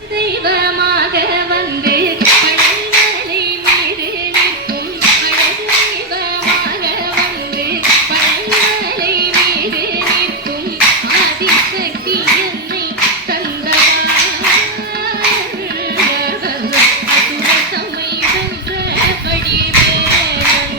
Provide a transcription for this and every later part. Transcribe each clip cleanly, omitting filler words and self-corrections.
தெய்வமாக வந்து பழனிமலை மீது நிற்கும் அழகு தெய்வமாக வந்து பழனிமலை மீது நிற்கும் ஆதிசக்தி என்னை தந்தவார் அசுர தம்மை வென்ற வடிவேலன்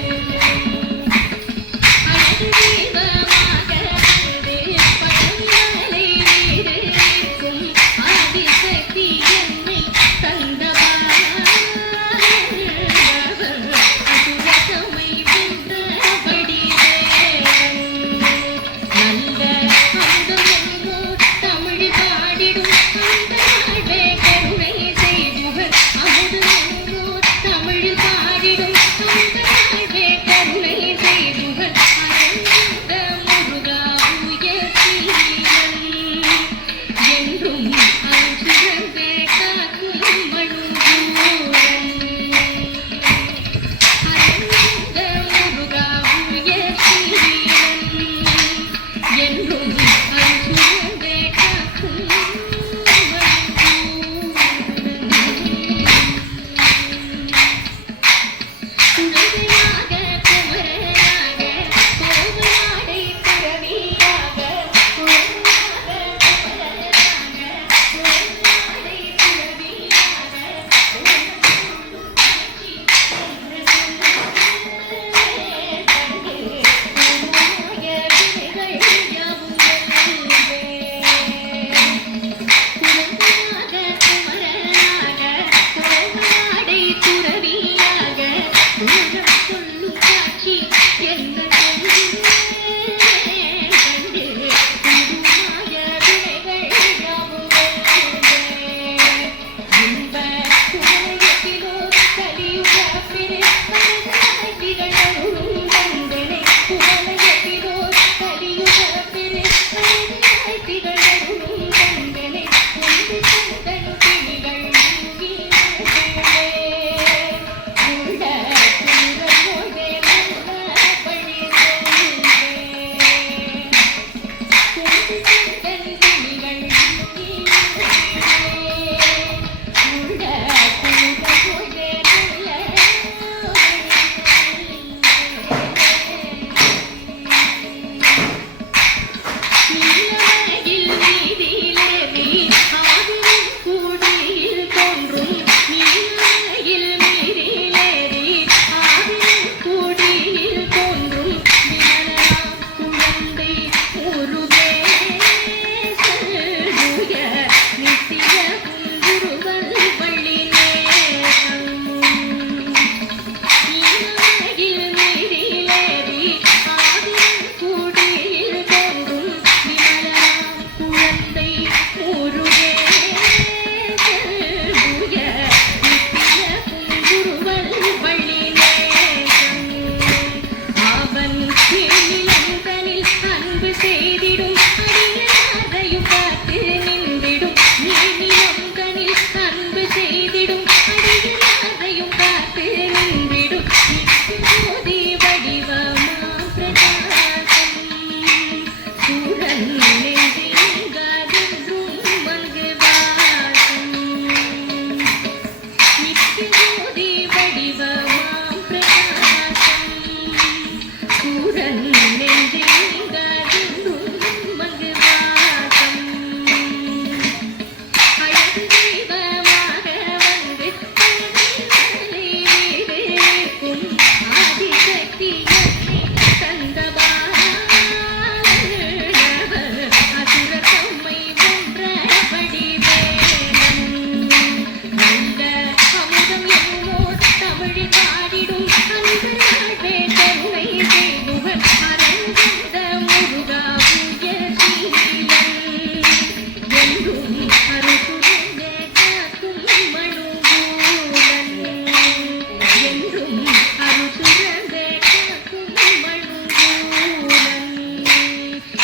அழகு தெய்வமாக வந்து பழனிமலை மீது நிற்கும் ஆதிசக்தி என்னை தந்தவார் அசுர தம்மை வென்ற வடிவேலன் நல்ல அமுதமென்னோ தமிழ் பாடிடும் அந்த நாடே கருணை செய்துவர் அமுதமென்னோ தமிழ் பாடிடும் அந்த நாடே கருணை செய்துவர் அரங்க முருகா உயர்த்தியன் என்றும் அஞ்சுரந்தே காக்கும் மழுங்கூரன் அரங்க முருகா உயர்த்தியன் என்றும் அஞ்சுரந்தே காக்கும் குழந்தையாக குமரனாக கோவலாடை துறவியாக குழந்தையாக குமரனாக கோவலாடை துறவியாக சொல்லும் காட்சி என்ன Thank you.